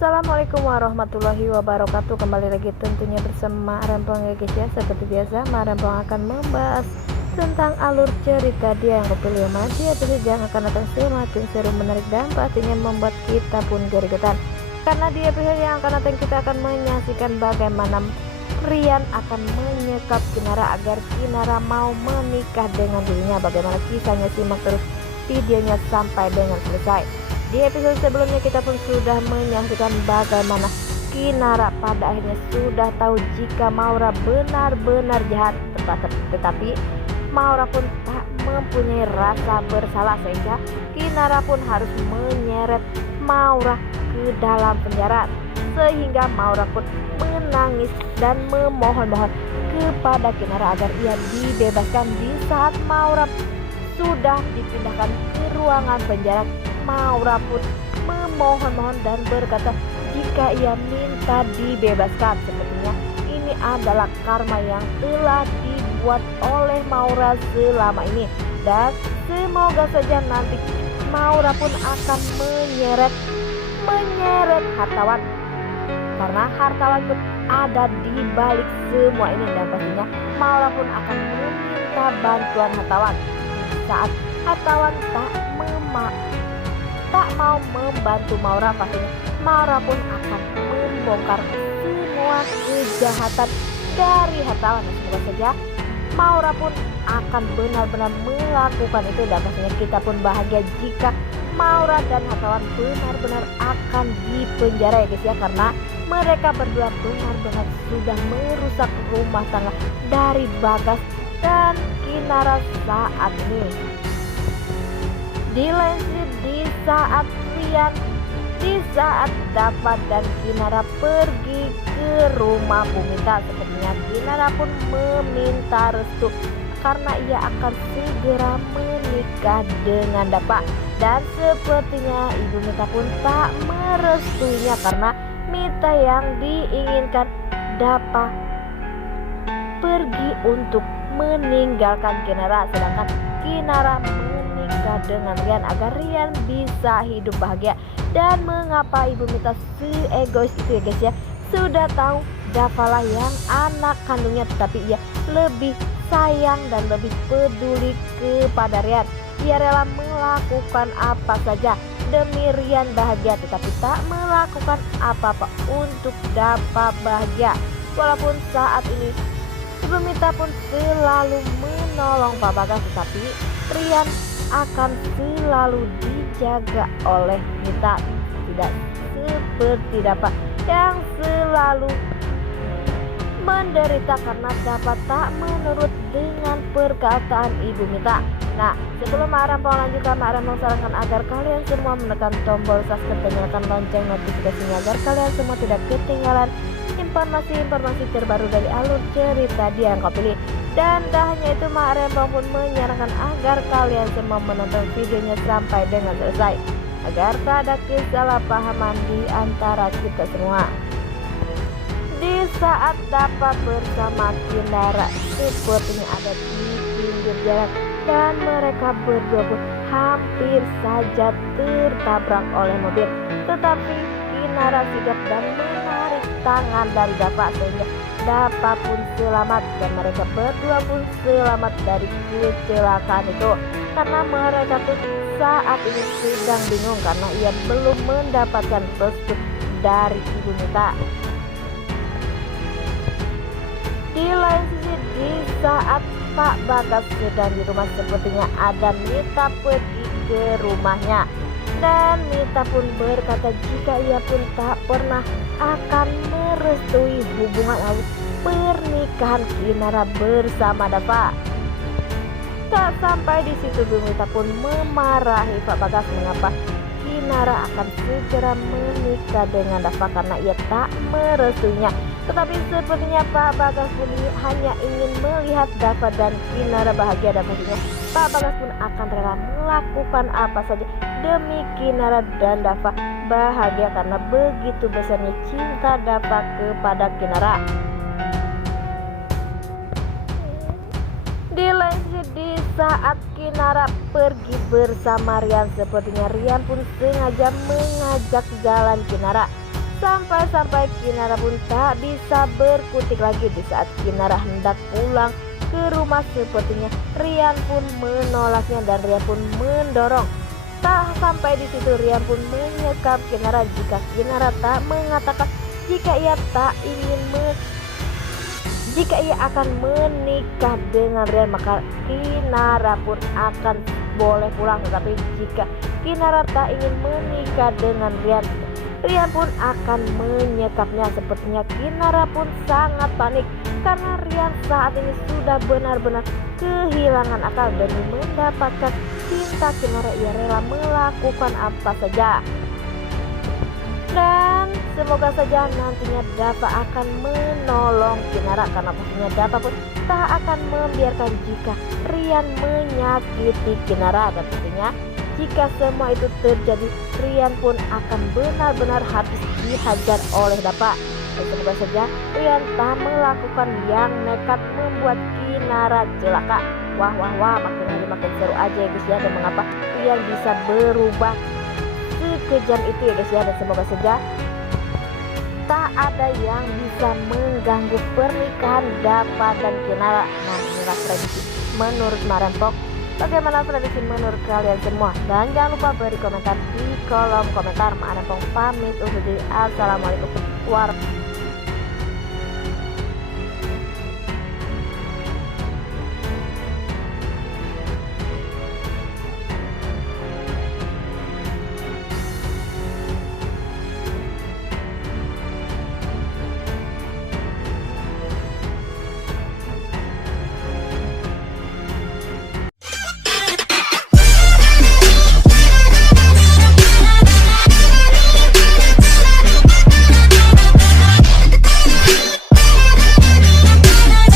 Assalamualaikum warahmatullahi wabarakatuh. Kembali lagi tentunya bersama Rempong ya guys ya. Seperti biasa Rempong akan membahas tentang alur cerita dia yang kepilih mati atau yang akan datang semakin seru, menarik dan pastinya membuat kita pun gregetan. Karena dia pihak yang akan datang, kita akan menyaksikan bagaimana Rian akan menyekap Kinara agar Kinara mau menikah dengan dirinya. Bagaimana kisahnya, simak terus videonya sampai dengan selesai. Di episode sebelumnya kita pun sudah menyaksikan bagaimana Kinara pada akhirnya sudah tahu jika Maura benar-benar jahat, tetapi Maura pun tak mempunyai rasa bersalah sehingga Kinara pun harus menyeret Maura ke dalam penjara, sehingga Maura pun menangis dan memohon-mohon kepada Kinara agar ia dibebaskan. Di saat Maura sudah dipindahkan ke ruangan penjara, Maura pun memohon-mohon dan berkata jika ia minta dibebaskan. Sepertinya ini adalah karma yang telah dibuat oleh Maura selama ini, dan semoga saja nanti Maura pun akan menyeret hartawan, karena hartawan pun ada di balik semua ini, dan pastinya Maura pun akan meminta bantuan hartawan. Saat hartawan tak mau membantu Maura, pastinya Maura pun akan membongkar semua kejahatan dari hartawan. Semoga saja Maura pun akan benar-benar melakukan itu, dan pastinya kita pun bahagia jika Maura dan hartawan benar-benar akan dipenjara ya guys ya, karena mereka berdua benar-benar sudah merusak rumah tangga dari Bagas dan Kinara saat ini. Di saat Dava dan Kinara pergi ke rumah Bumita, sepertinya Kinara pun meminta restu karena ia akan segera menikah dengan Dava, dan sepertinya Ibu Mita pun tak merestuinya karena Mita yang diinginkan Dava pergi untuk meninggalkan Kinara, sedangkan Kinara menikah dengan Rian agar Rian bisa hidup bahagia. Dan mengapa Ibu Mita se-egois itu ya guys ya, sudah tahu Dava lah yang anak kandungnya, tetapi ia lebih sayang dan lebih peduli kepada Rian. Ia rela melakukan apa saja demi Rian bahagia, tetapi tak melakukan apa-apa untuk Dava bahagia. Walaupun saat ini Ibu Mita pun selalu menolong Pak Bagas, tetapi Rian akan selalu dijaga oleh Mita, tidak seperti Dava yang selalu menderita karena Dava tak menurut dengan perkataan Ibu Mita. Nah, sebelum Rempong lanjutkan, Rempong sarankan agar kalian semua menekan tombol subscribe dan nyalakan lonceng notifikasinya agar kalian semua tidak ketinggalan informasi-informasi terbaru dari alur cerita dia yang kau pilih. Dan tak hanya itu, Rempong pun menyarankan agar kalian semua menonton videonya sampai dengan selesai agar tak ada kesalahpahaman di antara kita semua. Di saat Dava bersama Kinara sepertinya ada di pinggir jalan, dan mereka berdua pun hampir saja tertabrak oleh mobil, tetapi Kinara sigap dan menarik tangan dari Dava sehingga Dava pun selamat, dan mereka berdua pun selamat dari kecelakaan itu, karena mereka tuh saat ini sedang bingung karena ia belum mendapatkan restu dari Ibu Mita. Di lain sisi, di saat Pak Bagas sedang di rumah, sepertinya ada Mita pergi ke rumahnya, dan Mita pun berkata jika ia pun tak pernah akan merestui hubungan pernikahan Kinara bersama Dava. Tak sampai di situ, Bu Mita pun memarahi Pak Bagas mengapa Kinara akan segera menikah dengan Dava karena ia tak merestuinya. Tetapi sepertinya Pak Bagas pun hanya ingin melihat Dava dan Kinara bahagia, dan pastinya Pak Bagas pun akan rela melakukan apa saja demi Kinara dan Dava bahagia karena begitu besarnya cinta Dava kepada Kinara. Di saat Kinara pergi bersama Rian, sepertinya Rian pun sengaja mengajak jalan Kinara Sampai-sampai Kinara pun tak bisa berkutik lagi di saat Kinara hendak pulang ke rumah. Sepertinya Rian pun menolaknya dan Rian pun mendorong. Tak sampai di situ Rian pun menyekap Kinara jika Kinara tak mengatakan jika ia akan menikah dengan Rian, maka Kinara pun akan boleh pulang. Tetapi jika Kinara tak ingin menikah dengan Rian, Rian pun akan menyekapnya. Sepertinya Kinara pun sangat panik karena Rian saat ini sudah benar-benar kehilangan akal. Demi mendapatkan cinta Kinara, ia rela melakukan apa saja. Dan semoga saja nantinya Dava akan menolong Kinara, karena pastinya Dava pun tak akan membiarkan jika Rian menyakiti Kinara. Dan pastinya jika semua itu terjadi, Rian pun akan benar-benar habis dihajar oleh Dava. Dan semoga saja Rian tak melakukan yang nekat membuat Kinara celaka. Wah, makin hari makin seru aja ya guys ya. Dan mengapa Rian bisa berubah sekejam itu ya guys ya. Dan semoga saja tak ada yang bisa mengganggu pernikahan Dava dan Kinara. Nah, inilah prediksi menurut Marempok. Bagaimana prediksi menurut kalian semua? Dan jangan lupa beri komentar di kolom komentar. Marempok pamit undur diri. Assalamualaikum warahmatullahi wabarakatuh.